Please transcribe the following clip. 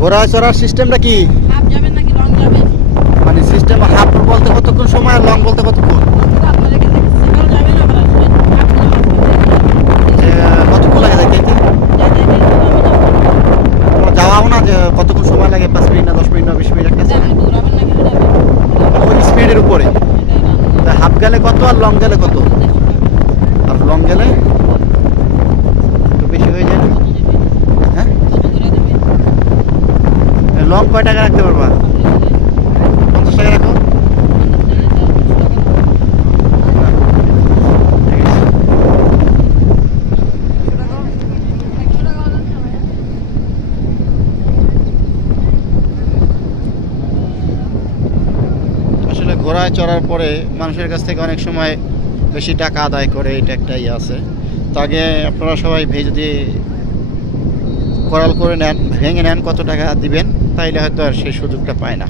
ঘোড়ায় চড়ার সিস্টেমটা কি? মানে সিস্টেম হাফ বলতে কতক্ষণ সময় আর লং বলতে কতক্ষণ? কতক্ষণ লাগে না কতক্ষণ সময় লাগে? পাঁচ মিনিট না দশ মিনিট না বিশ মিনিট স্পিডের উপরে। হাফ গেলে কত আর লং গেলে কত আর লং গেলে একটু বেশি হয়ে যায় না হ্যাঁ লং কয় টাকা রাখতে পারবা? পঞ্চাশ টাকা রাখো। আসলে ঘোড়ায় চড়ার পরে মানুষের কাছ থেকে অনেক সময় বেশি টাকা আদায় করে, এটা একটা ইয়ে আছে। তো আগে আপনারা সবাই যদি করাল করে নেন, ভেঙে নেন কত টাকা দিবেন। তাইলে হয়তো আর সেই সুযোগটা পায় না।